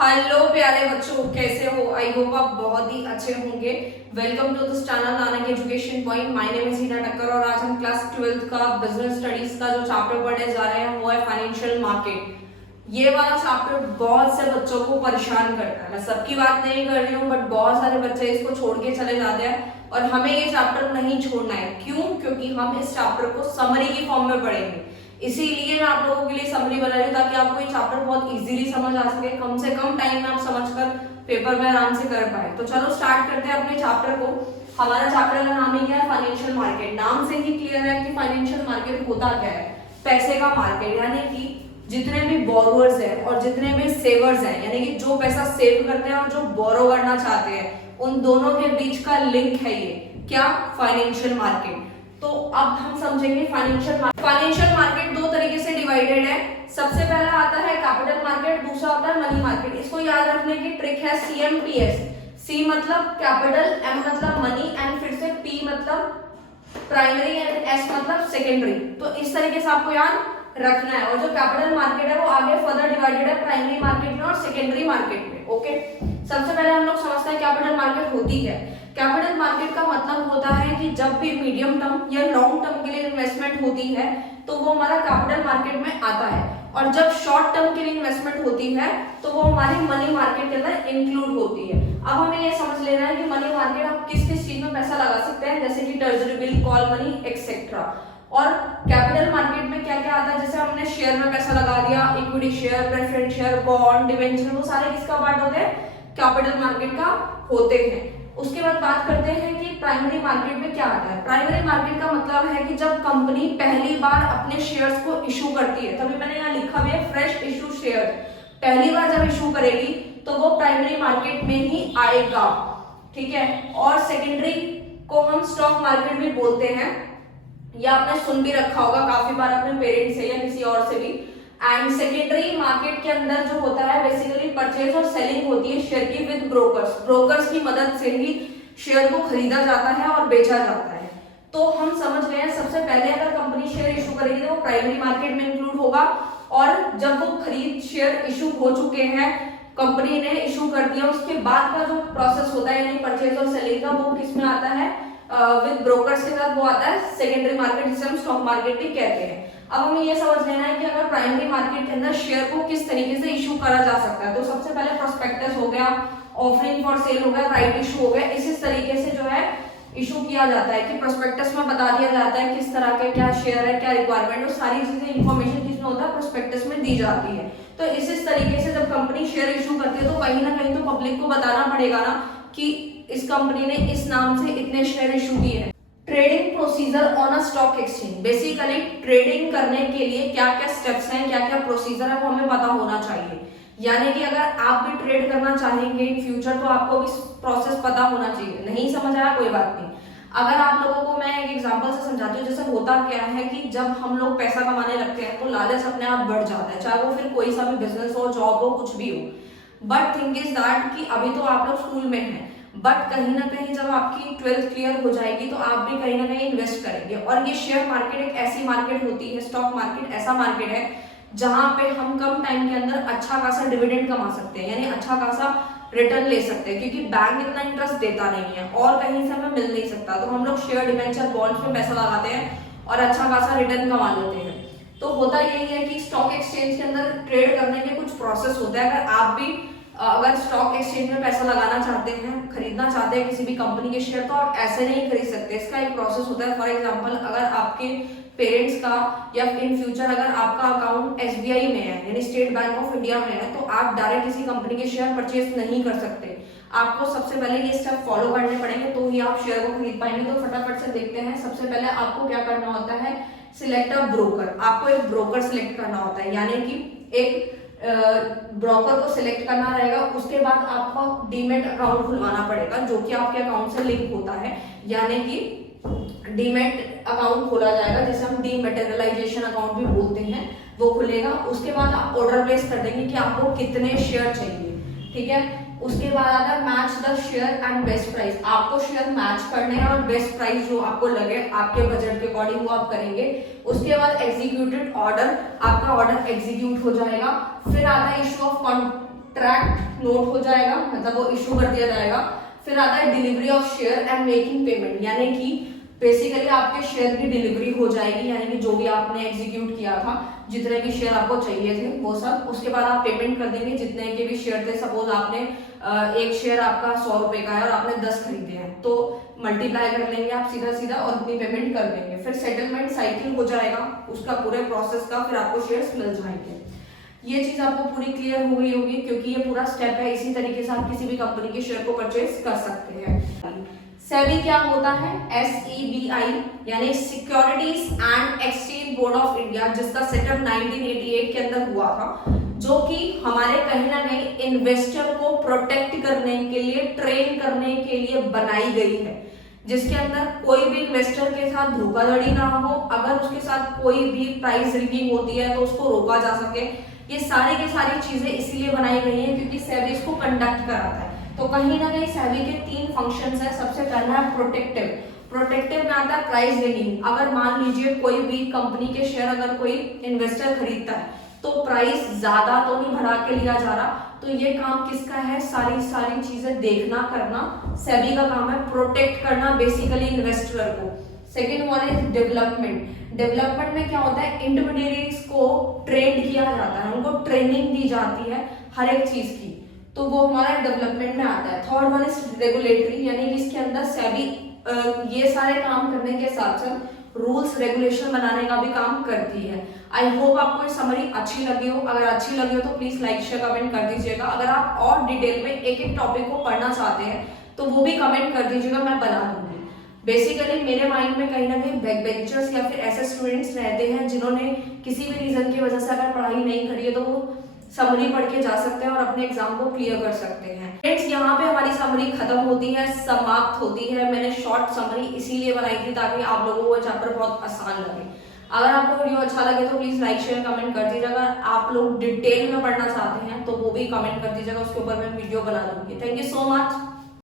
Hello प्यारे बच्चों, कैसे हो? आई होप आप बहुत ही अच्छे होंगे। Welcome to this channel Nanak education point. My name is Heena Takkar और आज हम क्लास 12th का बिजनेस स्टडीज का जो चैप्टर पढ़ने जा रहे हैं वो है फाइनेंशियल मार्केट। ये वाला चैप्टर बहुत से बच्चों को परेशान करता है। मैं सबकी बात नहीं कर रही हूँ, बट बहुत सारे बच्चे इसको छोड़ के चले जाते हैं और हमें ये चैप्टर नहीं छोड़ना है। क्यों? क्योंकि हम इस चैप्टर को समरी की फॉर्म में पढ़ेंगे। इसीलिए मैं आप लोगों के लिए समरी बना रही हूँ ताकि आपको ये चैप्टर बहुत इजीली समझ आ सके, कम से कम टाइम में आप समझकर पेपर में आराम से कर पाए। तो चलो स्टार्ट करते हैं अपने चैप्टर को। हमारा चैप्टर का नाम ही क्या है? Financial market. नाम से ही क्लियर है कि फाइनेंशियल मार्केट होता क्या है। पैसे का मार्केट, यानी कि जितने भी बोरोवर्स हैं और जितने भी सेवर्स हैं, यानी कि जो पैसा सेव करते हैं और जो बोरो करना चाहते हैं, उन दोनों के बीच का लिंक है ये क्या? Financial market. तो अब हम समझेंगे फाइनेंशियल मार्केट दो तरीके से डिवाइडेड है। सबसे पहला आता है कैपिटल मार्केट, दूसरा होता है मनी मार्केट। इसको याद रखने की ट्रिक है CMPS। C मतलब कैपिटल, M मतलब मनी एंड फिर से P मतलब प्राइमरी एंड S मतलब सेकेंडरी। तो इस तरीके से आपको याद रखना है। और जो कैपिटल मार्केट है वो आगे फर्दर डिवाइडेड है प्राइमरी मार्केट में और सेकेंडरी मार्केट में। ओके, सबसे पहले हम लोग समझते हैं कैपिटल मार्केट होती है। कैपिटल मार्केट का मतलब होता है कि जब भी मीडियम टर्म या लॉन्ग टर्म के लिए इन्वेस्टमेंट होती है तो वो हमारा कैपिटल मार्केट में आता है, और जब शॉर्ट टर्म के लिए इन्वेस्टमेंट होती है तो वो हमारी मनी मार्केट के अंदर इंक्लूड होती है। अब हमें ये समझ लेना है कि मनी मार्केट आप किस किस चीज में पैसा लगा सकते हैं, जैसे कि treasury bill, call money etcetera. और कैपिटल मार्केट में क्या क्या आता है? जैसे हमने शेयर में पैसा लगा दिया, equity share, preference share, bond, debenture, वो सारे किसका पार्ट होते हैं? कैपिटल मार्केट का होते हैं। उसके बाद बात करते हैं कि प्राइमरी मार्केट में क्या आता है। प्राइमरी मार्केट का मतलब है कि जब कंपनी पहली बार अपने शेयर्स को इशू करती है, तभी मैंने यहाँ लिखा भी है फ्रेश इशू शेयर। पहली बार जब इशू करेगी तो वो प्राइमरी मार्केट में ही आएगा, ठीक है। और सेकेंडरी को हम स्टॉक मार्केट भी बोलते हैं, या आपने सुन भी रखा होगा काफी बार अपने पेरेंट्स से या किसी और से भी। एंड सेकेंडरी मार्केट के अंदर जो होता है बेसिकली परचेज और सेलिंग होती है शेयर की विद ब्रोकर्स। ब्रोकर्स की मदद से ही शेयर को खरीदा जाता है और बेचा जाता है। तो हम समझ गए हैं, सबसे पहले अगर कंपनी शेयर इशू करेगी तो वो प्राइमरी मार्केट में इंक्लूड होगा, और जब वो खरीद शेयर इशू हो चुके हैं, कंपनी ने इशू कर दिया, उसके बाद का जो प्रोसेस होता है यानी परचेज और सेलिंग का, वो किस में आता है? विद ब्रोकर्स के साथ वो आता है सेकेंडरी मार्केट, जिसे हम स्टॉक मार्केट भी कहते हैं। अब हमें ये समझ लेना है कि अगर प्राइमरी मार्केट के अंदर शेयर को किस तरीके से इशू करा जा सकता है। तो सबसे पहले प्रोस्पेक्टस हो गया, ऑफरिंग फॉर सेल हो गया, राइट इशू हो गया। इसी तरीके से जो है इशू किया जाता है कि प्रोस्पेक्टस में बता दिया जाता है किस तरह के क्या शेयर है, क्या रिक्वायरमेंट, वो सारी चीजें इंफॉर्मेशन जिसमें होता है प्रोस्पेक्टस में दी जाती है। तो इस तरीके से जब कंपनी शेयर इशू करती है तो कहीं ना कहीं तो पब्लिक को बताना पड़ेगा ना कि इस कंपनी ने इस नाम से इतने शेयर इशू किए हैं। Trading procedure on a stock exchange, basically trading करने के लिए क्या क्या स्टेप्स हैं, क्या क्या प्रोसीजर है, वो हमें पता होना चाहिए। यानी कि अगर आप भी ट्रेड करना चाहेंगे इन फ्यूचर तो आपको भी प्रोसेस पता होना चाहिए। नहीं समझ आया कोई बात नहीं। अगर आप लोगों को मैं एक एग्जांपल से समझाती हूँ, जैसे होता क्या है कि जब हम लोग पैसा कमाने लगते हैं तो लालच अपने आप बढ़ जाता है, चाहे वो फिर कोई सा भी बिजनेस हो, जॉब हो, कुछ भी हो। बट थिंग इज दैट कि अभी तो आप लोग स्कूल में हैं, बट कहीं ना कहीं जब आपकी 12th क्लियर हो जाएगी तो आप भी कहीं ना कहीं इन्वेस्ट करेंगे। और ये शेयर मार्केट एक ऐसी मार्केट होती है, स्टॉक मार्केट ऐसा मार्केट है जहां पे हम कम टाइम के अंदर अच्छा खासा डिविडेंड कमा सकते हैं, यानी अच्छा खासा रिटर्न ले सकते हैं, क्योंकि बैंक इतना इंटरेस्ट देता नहीं है और कहीं से हमें मिल नहीं सकता। तो हम लोग शेयर, डिवेंचर, बॉन्ड्स में पैसा लगाते हैं और अच्छा खासा रिटर्न कमा लेते हैं। तो होता यही है कि स्टॉक एक्सचेंज के अंदर ट्रेड करने के कुछ प्रोसेस होते हैं। अगर आप भी अगर स्टॉक एक्सचेंज में पैसा लगाना चाहते हैं, खरीदना चाहते हैं किसी भी कंपनी के शेयर, तो आप ऐसे नहीं खरीद सकते। इसका एक प्रोसेस होता है। फॉर एग्जांपल, अगर आपके पेरेंट्स का या इन फ्यूचर अगर आपका अकाउंट SBI में है यानी स्टेट बैंक ऑफ इंडिया में है, तो आप डायरेक्ट किसी कंपनी के शेयर परचेज नहीं कर सकते। आपको सबसे पहले ये स्टेप फॉलो करने पड़ेंगे तो ही आप शेयर को खरीद पाएंगे। तो फटाफट से देखते हैं। सबसे पहले आपको क्या करना होता है? Select a broker. आपको एक ब्रोकर सिलेक्ट करना होता है, यानी कि एक ब्रोकर को सिलेक्ट करना रहेगा। उसके बाद आपको डीमेट अकाउंट खुलवाना पड़ेगा जो कि आपके अकाउंट से लिंक होता है, यानी कि डीमेट अकाउंट खोला जाएगा, जिसे हम डीमैटेरियलाइजेशन अकाउंट भी बोलते हैं, वो खुलेगा। उसके बाद आप ऑर्डर प्लेस कर देंगे कि आपको कितने शेयर चाहिए, ठीक है। उसके बाद आता है match the share and best price. आपको शेयर मैच करने हैं और बेस्ट प्राइस जो आपको लगे आपके बजट के अकॉर्डिंग वो आप करेंगे। उसके बाद एग्जीक्यूटेड ऑर्डर, आपका ऑर्डर एग्जीक्यूट हो जाएगा। फिर आता है इशू ऑफ ट्रैक नोट हो जाएगा, मतलब वो इशू कर दिया जाएगा। फिर आता है delivery of share and making payment, यानी कि बेसिकली आपके शेयर की डिलीवरी हो जाएगी, यानी कि जो भी आपने एग्जीक्यूट किया था, जितने भी शेयर आपको चाहिए थे वो सब, उसके बाद आप पेमेंट कर देंगे जितने के भी शेयर थे। सपोज आपने एक शेयर आपका 100 रुपए का है और आपने 10 खरीदे हैं, तो मल्टीप्लाई कर लेंगे आप सीधा सीधा और अपनी पेमेंट कर देंगे। फिर सेटलमेंट साइकिल हो जाएगा उसका पूरे प्रोसेस का, फिर आपको शेयर्स मिल जाएंगे। ये चीज आपको पूरी क्लियर हो गई होगी, क्योंकि ये पूरा स्टेप है। इसी तरीके से आप किसी भी कंपनी के शेयर को परचेज कर सकते हैं। सेबी क्या होता है? SEBI यानी securities and exchange board of India, जिसका सेटअप 1988 के अंदर हुआ था, जो कि हमारे कहीं ना कहीं इन्वेस्टर को प्रोटेक्ट करने के लिए, ट्रेन करने के लिए बनाई गई है, जिसके अंदर कोई भी इन्वेस्टर के साथ धोखाधड़ी ना हो। अगर उसके साथ कोई भी प्राइस रिगिंग होती है तो उसको रोका जा सके। ये सारी की सारी चीजें इसीलिए बनाई गई हैं क्योंकि सेबी इसको कंडक्ट कराता है। तो कहीं ना कहीं सेबी के 3 फंक्शंस है। सबसे पहला है प्रोटेक्टिव। प्रोटेक्टिव में आता है प्राइस रिगिंग। अगर मान लीजिए कोई भी कंपनी के शेयर अगर कोई इन्वेस्टर खरीदता है तो प्राइस ज्यादा तो नहीं बढ़ा के लिया जा रहा, तो ये काम किसका है? सारी चीजें देखना करना सेबी का काम है, प्रोटेक्ट करना बेसिकली इन्वेस्टर को। Second one is development. Development में क्या होता है? इंटरमीडिएट्स को ट्रेन किया जाता है, उनको ट्रेनिंग दी जाती है हर एक चीज की, तो वो हमारा डेवलपमेंट में आता है। थर्ड वन इज रेगुलेटरी, यानी कि इसके अंदर सेबी ये सारे काम करने के साथ साथ रूल्स रेगुलेशन बनाने का भी काम करती है। आई होप आपको ये समरी अच्छी लगी हो। अगर अच्छी लगी हो तो प्लीज लाइक शेयर कमेंट कर दीजिएगा। अगर आप और डिटेल में एक एक टॉपिक को पढ़ना चाहते हैं तो वो भी कमेंट कर दीजिएगा, मैं बना दूंगी। बेसिकली मेरे माइंड में कहीं ना कहीं बैक बेंचर्स या फिर ऐसे स्टूडेंट्स रहते हैं जिन्होंने किसी भी रीजन की वजह से अगर पढ़ाई नहीं करी है तो वो समरी पढ़ के जा सकते हैं और अपने एग्जाम को क्लियर कर सकते हैं। फ्रेंड्स, यहाँ पे हमारी समरी खत्म होती है, समाप्त होती है। मैंने शॉर्ट समरी इसीलिए बनाई थी ताकि आप लोगों को चैप्टर बहुत आसान लगे। अगर आपको वीडियो अच्छा लगे तो प्लीज लाइक शेयर कमेंट कर दीजिएगा। आप लोग डिटेल में पढ़ना चाहते हैं तो वो भी कमेंट कर दीजिएगा, उसके ऊपर मैं वीडियो बना दूंगी। Thank you so much.